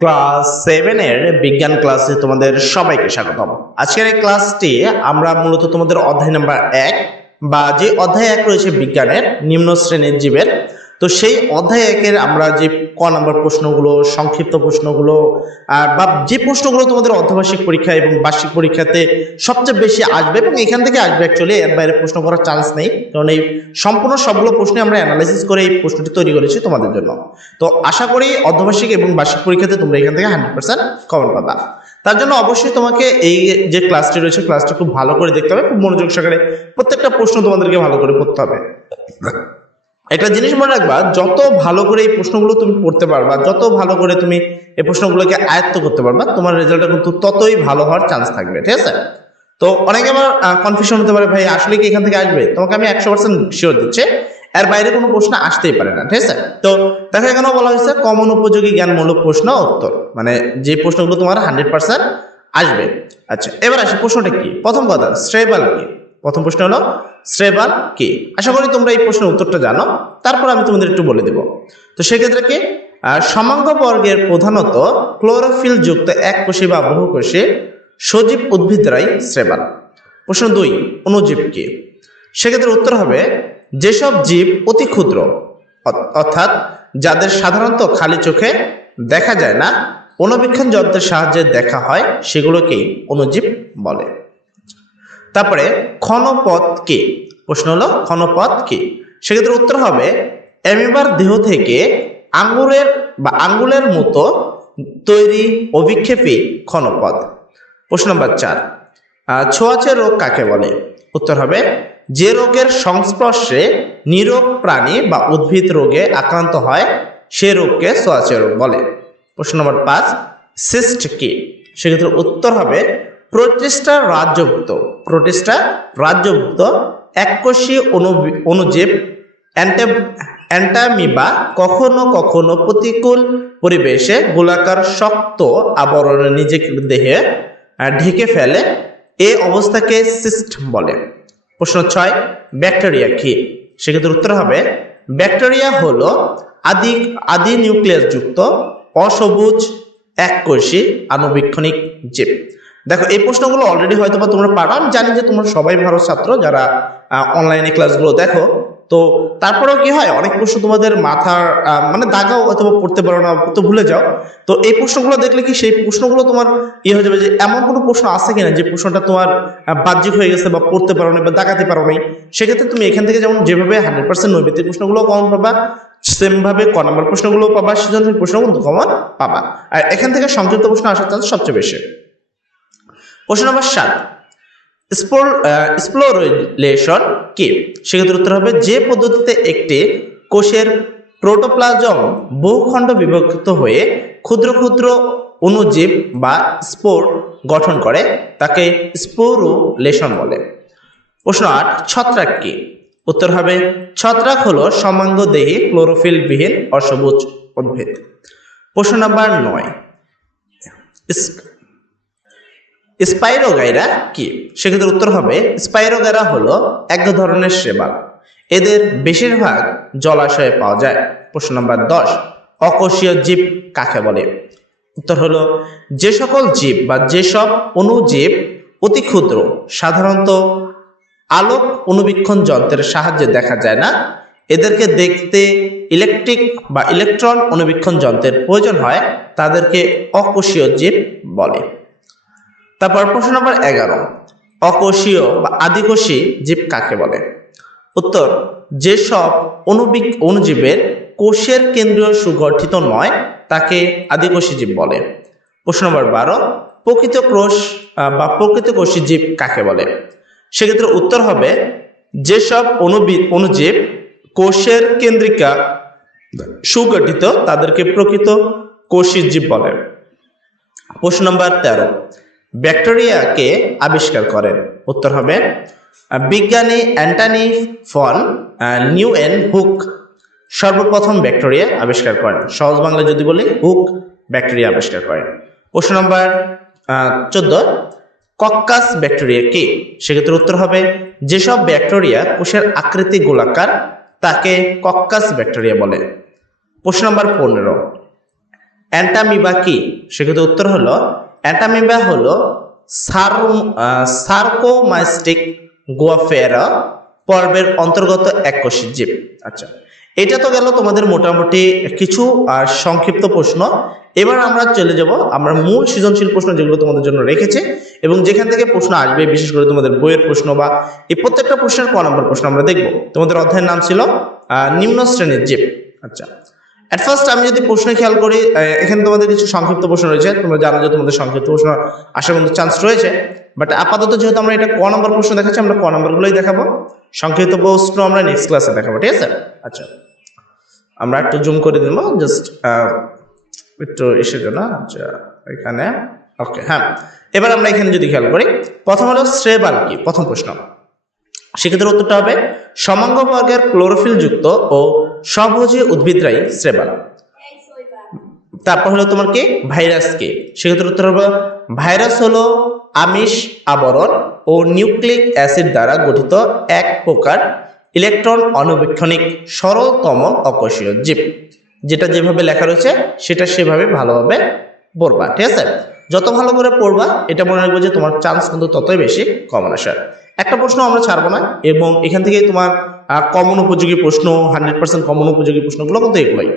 Class সেভেনের বিজ্ঞান ক্লাসে তোমাদের সবাইকে স্বাগতম। আজকের এই ক্লাসটি আমরা মূলত তোমাদের অধ্যায় নাম্বার এক বা যে অধ্যায় এক রয়েছে বিজ্ঞানের, নিম্ন শ্রেণির জীবের তো সেই অধ্যায় একের আমরা যে ক নম্বর প্রশ্নগুলো, সংক্ষিপ্ত প্রশ্নগুলো বা যে প্রশ্নগুলো তোমাদের অর্ধবার্ষিক পরীক্ষা এবং বার্ষিক পরীক্ষাতে সবচেয়ে বেশি আসবে এবং এখান থেকে আসবে অ্যাকচুয়ালি এর বাইরে প্রশ্ন করার চান্স নেই। কারণ এই সম্পূর্ণ সবগুলো প্রশ্নে আমরা অ্যানালাইসিস করে এই প্রশ্নটি তৈরি করেছি তোমাদের জন্য। তো আশা করি অর্ধবার্ষিক এবং বার্ষিক পরীক্ষাতে তোমরা এখান থেকে হান্ড্রেড পার্সেন্ট কমন পাবা। তার জন্য অবশ্যই তোমাকে এই যে ক্লাসটি রয়েছে ক্লাসটি খুব ভালো করে দেখতে হবে। খুব মনোযোগ সহকারে প্রত্যেকটা প্রশ্ন তোমাদেরকে ভালো করে পড়তে হবে। একটা জিনিস মনে রাখবা, যত ভালো করে এই প্রশ্নগুলো তুমি পড়তে পারবা, যত ভালো করে তুমি এই প্রশ্নগুলোকে আয়ত্ত করতে পারবা, তোমার রেজাল্টটা কিন্তু ততই ভালো হওয়ার চান্স থাকবে, ঠিক আছে? তো অনেকে আমার কনফিউশন হতে পারে, ভাই, আসলে কি এখান থেকে আসবে? তোমাকে আমি একশো পার্সেন্ট শিওর দিচ্ছি, এর বাইরে কোনো প্রশ্ন আসতেই পারে না, ঠিক আছে? তো দেখো এখানেও বলা হয়েছে, কমন উপযোগী জ্ঞানমূলক প্রশ্ন উত্তর। মানে যে প্রশ্নগুলো তোমার হান্ড্রেড পার্সেন্ট আসবে। আচ্ছা এবার আসি প্রশ্নটা কি? প্রথম কথা শ্রেবাল কি? প্রথম প্রশ্ন হলো, শ্রেবাল কে? আশা করি তোমরা এই প্রশ্নের উত্তরটা জানো। তারপর আমি তোমাদের একটু বলে দেব। তো সেক্ষেত্রে কি? সমাঙ্গ বর্গের প্রধানত ক্লোরোফিল যুক্ত এক কোষী বা বহুকোষী সজীব উদ্ভিদরাই শ্রেবাল। প্রশ্ন দুই, অণুজীব কি? সেক্ষেত্রে উত্তর হবে, যেসব জীব অতি ক্ষুদ্র অর্থাৎ যাদের সাধারণত খালি চোখে দেখা যায় না, অণুবীক্ষণ যন্ত্রের সাহায্যে দেখা হয়, সেগুলোকেই অণুজীব বলে। তারপরে ক্ষণপথ কে? প্রশ্ন হলো, ক্ষণপথ কে? সেক্ষেত্রে উত্তর হবে অ্যামিবার দেহ থেকে আঙ্গুরের বা আঙ্গুলের মতো তৈরি অভিক্ষেপী ক্ষণপথ। প্রশ্ন নম্বর চার ছোঁয়াচে রোগ কাকে বলে? উত্তর হবে, যে রোগের সংস্পর্শে নিরোগ প্রাণী বা উদ্ভিদ রোগে আক্রান্ত হয়, সে রোগকে ছোঁয়াচে রোগ বলে। প্রশ্ন নম্বর পাঁচ, সিস্ট কি? সেক্ষেত্রে উত্তর হবে প্রোটিস্টা রাজ্যভুক্ত প্রোটিস্টা রাজ্যভুক্ত এককোষী অনুবি- অণুজীব অ্যান্টে, অ্যান্টামিবা কখনো কখনো প্রতিকূল পরিবেশে গোলাকার শক্ত আবরণে নিজেকে দেহে ঢেকে ফেলে। এ অবস্থাকে সিস্ট বলে। প্রশ্ন ছয়, ব্যাকটেরিয়া কি? সেক্ষেত্রে উত্তর হবে, ব্যাকটেরিয়া হলো আদি আদি নিউক্লিয়াস যুক্ত অসবুজ এককোষী আণুবীক্ষণিক জীব। দেখো, এই প্রশ্নগুলো অলরেডি হয়তো বা তোমরা পারো। আমি জানি যে তোমরা সবাই ভালো ছাত্র যারা অনলাইনে ক্লাসগুলো দেখো। তো তারপরেও কি হয়? অনেক প্রশ্ন তোমাদের মাথার মানে দাগাও অথবা পড়তে পারো না, তো ভুলে যাও। তো এই প্রশ্নগুলো দেখলে কি সেই প্রশ্নগুলো তোমার ইয়ে হয়ে যাবে যে, এমন কোনো প্রশ্ন আছে কিনা যে প্রশ্নটা তোমার বাহ্যিক হয়ে গেছে বা পড়তে পারো না বা দাগাতে পারো নাই? সেক্ষেত্রে তুমি এখান থেকে যেমন যেভাবে হান্ড্রেড পার্সেন্ট নৈবেদিক প্রশ্নগুলো কমন পাবা সেম ভাবে ক নম্বর প্রশ্নগুলো পাবা সৃজনশীল প্রশ্ন কিন্তু কমন পাবা। আর এখান থেকে সংক্ষিপ্ত প্রশ্ন আসার চান্স সবচেয়ে বেশি। প্রশ্ন নম্বর সাত। স্প্লোরেশন কি? সেক্ষেত্রে উত্তর হবে যে পদ্ধতিতে একটি কোষের প্রোটোপ্লাজম বহুখণ্ড বিভক্ত হয়ে ক্ষুদ্র ক্ষুদ্র অণুজীব বা স্পোর গঠন করে, তাকে স্পোরোলেশন বলে। প্রশ্ন আট, ছত্রাক কি? উত্তর হবে, ছত্রাক হলো সমাঙ্গদেহী ক্লোরোফিলবিহীন অসবুজ উদ্ভিদ। প্রশ্ন নাম্বার নয়। স্পাইরোগাইরা কি? সেক্ষেত্রে উত্তর হবে, স্পাইরোগাইরা হলো এক ধরনের সেবাল এদের বেশিরভাগ জলাশয়ে পাওয়া যায়। প্রশ্ন নম্বর দশ, অকোষীয় জীব কাকে বলে? উত্তর হলো, যে সকল জীব বা যেসব অণুজীব অতি ক্ষুদ্র, সাধারণত আলোক অনুবীক্ষণ যন্ত্রের সাহায্যে দেখা যায় না। এদেরকে দেখতে ইলেকট্রিক বা ইলেকট্রন অনুবীক্ষণ যন্ত্রের প্রয়োজন হয়, তাদেরকে অকোষীয় জীব বলে। তারপর প্রশ্ন নম্বর এগারো, অকোষীয় বা আদিকোষী জীব কাকে বলে? উত্তর, যেসব অনুবিক অণুজীবের কোষের কেন্দ্রীয় সুগঠিত নয়, তাকে আদিকোষী জীব বলে। প্রশ্ন নম্বর বারো, প্রকৃত কোষ বা প্রকৃত কোষী জীব কাকে বলে? সেক্ষেত্রে উত্তর হবে, যেসব অনুবি অণুজীব কোষের কেন্দ্রিকা সুগঠিত, তাদেরকে প্রকৃত কোষী জীব বলে। প্রশ্ন নম্বর তেরো ব্যাকটেরিয়াকে আবিষ্কার করেন। উত্তর হবে বিজ্ঞানী Antonie van Leeuwenhoek সর্বপ্রথম ব্যাকটেরিয়া আবিষ্কার করেন। সহজ বাংলা যদি বলি, হুক ব্যাকটেরিয়া আবিষ্কার করেন। প্রশ্ন নম্বর চোদ্দ, কক্কাস ব্যাকটেরিয়া কি? সেক্ষেত্রে উত্তর হবে, যেসব ব্যাকটেরিয়া কোষের আকৃতি গোলাকার, তাকে কক্কাস ব্যাকটেরিয়া বলে। প্রশ্ন নম্বর পনেরো, অ্যান্টামিবা কি? সেক্ষেত্রে উত্তর হলো অ্যান্টামিবা হলো সার সার্কোমাইস্টিক গোয়াফেরা পর্বের অন্তর্গত এককোষী জীব। আচ্ছা এটা তো গেল তোমাদের মোটামুটি কিছু, আর সংক্ষিপ্ত প্রশ্ন। এবার আমরা চলে যাব, আমরা মূল সৃজনশীল প্রশ্ন যেগুলো তোমাদের জন্য রেখেছি, এবং যেখান থেকে প্রশ্ন আসবে, বিশেষ করে তোমাদের বইয়ের প্রশ্ন বা এই প্রত্যেকটা প্রশ্নের ক নম্বর প্রশ্ন আমরা দেখব। তোমাদের অধ্যায়ের নাম ছিল নিম্ন শ্রেণির জীব। আচ্ছা অ্যাট ফার্স্ট আমি যদি প্রশ্ন খেয়াল করি এখানে তোমাদের কিছু সংক্ষিপ্ত প্রশ্ন রয়েছে। তোমরা জানো যে তোমাদের সংক্ষিপ্ত প্রশ্ন আসার মধ্যে চান্স রয়েছে। বাট আপাতত যেহেতু আমরা এটা ক নম্বর প্রশ্ন দেখাচ্ছি, আমরা ক নম্বরগুলোই দেখাবো। সংক্ষিপ্ত প্রশ্ন আমরা নেক্সট ক্লাসে দেখাবো, ঠিক আছে? আচ্ছা। আমরা একটু জুম করে দেবো জাস্ট একটু এসে জন্য আচ্ছা এখানে ওকে হ্যাঁ। এবার আমরা এখানে যদি খেয়াল করি, প্রথম হলো শ্রেবাল কি, প্রথম প্রশ্ন। সেক্ষেত্রে উত্তরটা হবে, সমাঙ্গ বর্গের ক্লোরোফিল যুক্ত ও স্বভোজী উদ্ভিদরাই শ্রেবাল তারপর হলো তোমার কি? ভাইরাস কে? সেক্ষেত্রে উত্তর হবে, ভাইরাস হলো আমিষ আবরণ ও নিউক্লিক অ্যাসিড দ্বারা গঠিত এক প্রকার ইলেকট্রন অণুবীক্ষণিক সরলতম অকোষীয় জীব। যেটা যেভাবে লেখা রয়েছে, সেটা সেভাবে ভালোভাবে পড়বা, ঠিক আছে? যত ভালো করে পড়বা, এটা মনে রাখবে যে তোমার চান্স কিন্তু ততই বেশি কমন আসার একটা প্রশ্ন আমরা ছাড়বো না, এবং এখান থেকে তোমার কমন উপযোগী প্রশ্ন হান্ড্রেড পার্সেন্ট কমন উপযোগী প্রশ্নগুলো কিন্তু এগুলোই।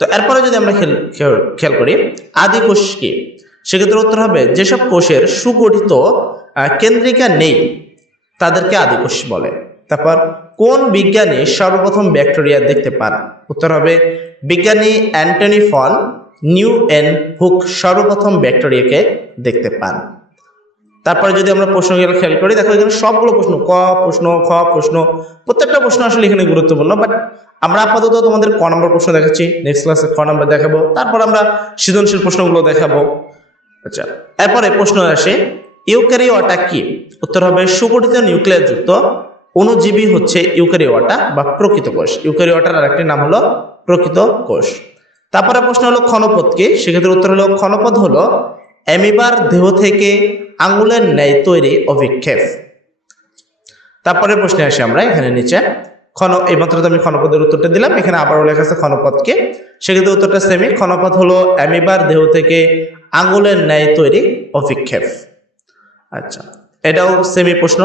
তো এরপরে যদি আমরা খেয়াল- করি, আদি কোষ কি? সেক্ষেত্রে উত্তর হবে, যেসব কোষের সুগঠিত কেন্দ্রিকা নেই, তাদেরকে আদি কোষ বলে। তারপর, কোন বিজ্ঞানী সর্বপ্রথম ব্যাকটেরিয়া দেখতে পান? উত্তর হবে, বিজ্ঞানী Antonie van Leeuwenhoek সর্বপ্রথম ব্যাকটেরিয়াকে দেখতে পান। তারপরে যদি আমরা প্রশ্নগুলো খেয়াল করি, দেখো এখানে সবগুলো প্রশ্ন, ক, প্রশ্ন, খ, প্রশ্ন, প্রত্যেকটা প্রশ্ন আসলে এখানে গুরুত্বপূর্ণ বাট আমরা আপাতত তোমাদের ক নম্বর প্রশ্ন দেখাচ্ছি নেক্সট ক্লাসে ক নম্বর দেখাবো, তারপর আমরা সৃজনশীল প্রশ্নগুলো দেখাবো। আচ্ছা এরপরে প্রশ্ন আসে, ইউক্যারিওটা কি? উত্তর হবে, সুগঠিত নিউক্লিয়াস যুক্ত অণুজীবী হচ্ছে ইউক্যারিওটা বা প্রকৃত কোষ। ইউক্যারিওটার আরেকটি নাম হলো প্রকৃত কোষ। তারপরে প্রশ্ন হলো ক্ষণপদ কি? সেক্ষেত্রে উত্তর হলো ক্ষণপদ হলো অ্যামিবার দেহ থেকে আঙুলের ন্যায় তৈরি অভিক্ষেপ। তারপরে প্রশ্নে আসি আমরা, এখানে নিচে। ক্ষণ, এই মাত্র তো আমি ক্ষণপদের উত্তরটা দিলাম, এখানে আবারও লেখা আছে ক্ষণপদকে সেক্ষেত্রে উত্তরটা সেমি ক্ষণপদ হলো অ্যামিবার দেহ থেকে আঙুলের ন্যায় তৈরি অভিক্ষেপ। আচ্ছা এটাও সেমি প্রশ্ন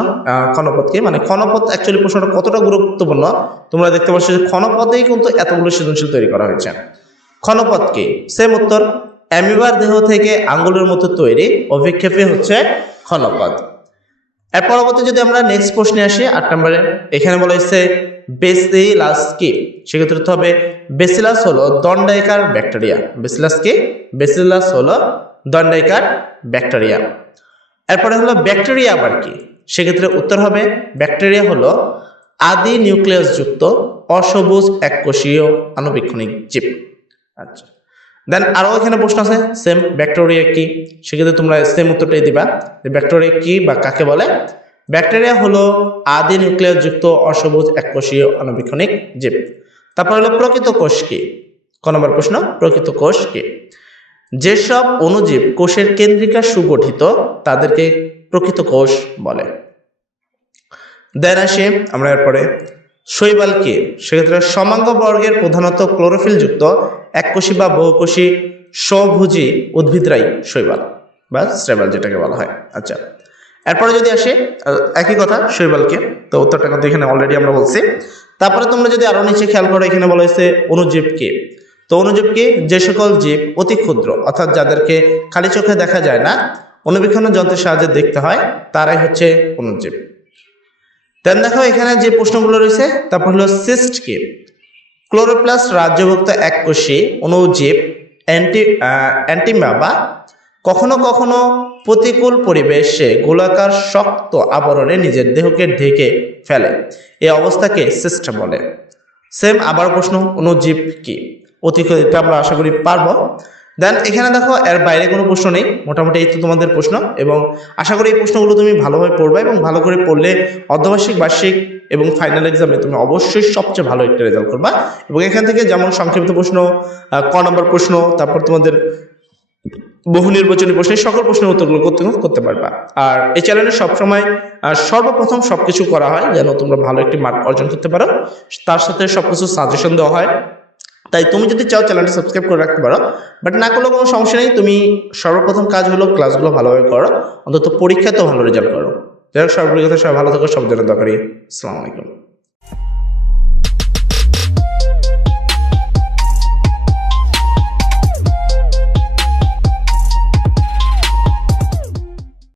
ক্ষণপদকে মানে ক্ষণপদ অ্যাকচুয়ালি প্রশ্নটা কতটা গুরুত্বপূর্ণ? তোমরা দেখতে পাচ্ছ যে ক্ষণপদেই কিন্তু এতগুলো সৃজনশীল তৈরি করা হয়েছে। ক্ষণপদ সেম উত্তর অ্যামিবার দেহ থেকে আঙ্গুলের মতো তৈরি। অভিক্ষেপে হচ্ছে ক্ষণপদ এর পরবর্তী যদি আমরা নেক্সট প্রশ্নে আসি, আট নম্বরে, এখানে বলা হয়েছে বেসিলাস কি? সেক্ষেত্রে হবে, বেসিলাস হলো দণ্ডাইকার ব্যাকটেরিয়া। বেসিলাস কি? বেসিলাস হলো দণ্ডাইকার ব্যাকটেরিয়া। এরপরে হলো ব্যাকটেরিয়া আবার কি? সেক্ষেত্রে উত্তর হবে, ব্যাকটেরিয়া হলো আদি নিউক্লিয়াস যুক্ত অসবুজ এককোষীয় আণুবীক্ষণিক জীব। আচ্ছা। দেন আরও এখানে প্রশ্ন আছে সেম ব্যাকটেরিয়া কি? সেক্ষেত্রে তোমরা সেম উত্তরটাই দিবা, যে ব্যাকটেরিয়া কি বা কাকে বলে? ব্যাকটেরিয়া হলো আদি নিউক্লিয়াস যুক্ত অসবুজ এককোষীয় আণুবীক্ষণিক জীব। তারপর হলো প্রকৃত কোষ কি? ক নম্বর প্রশ্ন, প্রকৃত কোষ কি? যেসব অণুজীব কোষের কেন্দ্রিকা সুগঠিত, তাদেরকে প্রকৃত কোষ বলে। দেন আসি আমরা এরপরে। শৈবাল কি সেক্ষেত্রে সমাঙ্গ বর্গের প্রধানত ক্লোরোফিল যুক্ত এককোষী বা বহুকোষী স্বভোজী উদ্ভিদরাই শৈবাল বা শ্রেবাল যেটাকে বলা হয়। আচ্ছা এরপরে যদি আসে একই কথা শৈবালকে, তো উত্তরটা কিন্তু এখানে অলরেডি আমরা বলছি। তারপরে তোমরা যদি আরও নিচে খেয়াল করো, এখানে বলা হয়েছে অনুজীব কি তো অনুজীব কি যে সকল জীব অতি ক্ষুদ্র, অর্থাৎ যাদেরকে খালি চোখে দেখা যায় না, অনুবীক্ষণ যন্ত্রের সাহায্যে দেখতে হয়, তারাই হচ্ছে অনুজীব। দেন দেখো এখানে যে প্রশ্নগুলো রয়েছে, তারপর হলো সিস্ট কি। ক্লোরোপ্লাস্ট রাজ্যভুক্ত এককোষী অনুজীব অ্যান্টি অ্যান্টিমাবা কখনো কখনো প্রতিকূল পরিবেশে গোলাকার শক্ত আবরণে নিজের দেহকে ঢেকে ফেলে। এই অবস্থাকে সিস্ট বলে। সেম আবার প্রশ্ন, অণুজীব কি? অতি আমরা আশা করি পারব। দেন এখানে দেখো, এর বাইরে কোনো প্রশ্ন নেই। মোটামুটি এই তো তোমাদের প্রশ্ন। এবং আশা করি এই প্রশ্নগুলো তুমি ভালোভাবে পড়বে এবং ভালো করে পড়লে অর্ধবার্ষিক, বার্ষিক এবং ফাইনাল এক্সামে তুমি অবশ্যই সবচেয়ে ভালো একটা রেজাল্ট করবা। এবং এখান থেকে যেমন সংক্ষিপ্ত প্রশ্ন ক নম্বর প্রশ্ন, তারপর তোমাদের বহু নির্বাচনী প্রশ্নের সকল প্রশ্নের উত্তরগুলো করতে করতে পারবা। আর এই চ্যানেলে সবসময় সর্বপ্রথম সব কিছু করা হয় যেন তোমরা ভালো একটি মার্ক অর্জন করতে পারো। তার সাথে সবকিছু সাজেশন দেওয়া হয়। তাই তুমি যদি চাও চ্যানেলটা সাবস্ক্রাইব করে রাখতে পারো বাট না করলেও কোনো সমস্যা নেই, তুমি সর্বপ্রথম কাজ হলো ক্লাসগুলো ভালোভাবে করো, অন্তত পরীক্ষাতেও ভালো রেজাল্ট করো যাই হোক সর্বোপরি কথা সবাই ভালো থাকো, সব জন্য দরকারি আসসালামু আলাইকুম।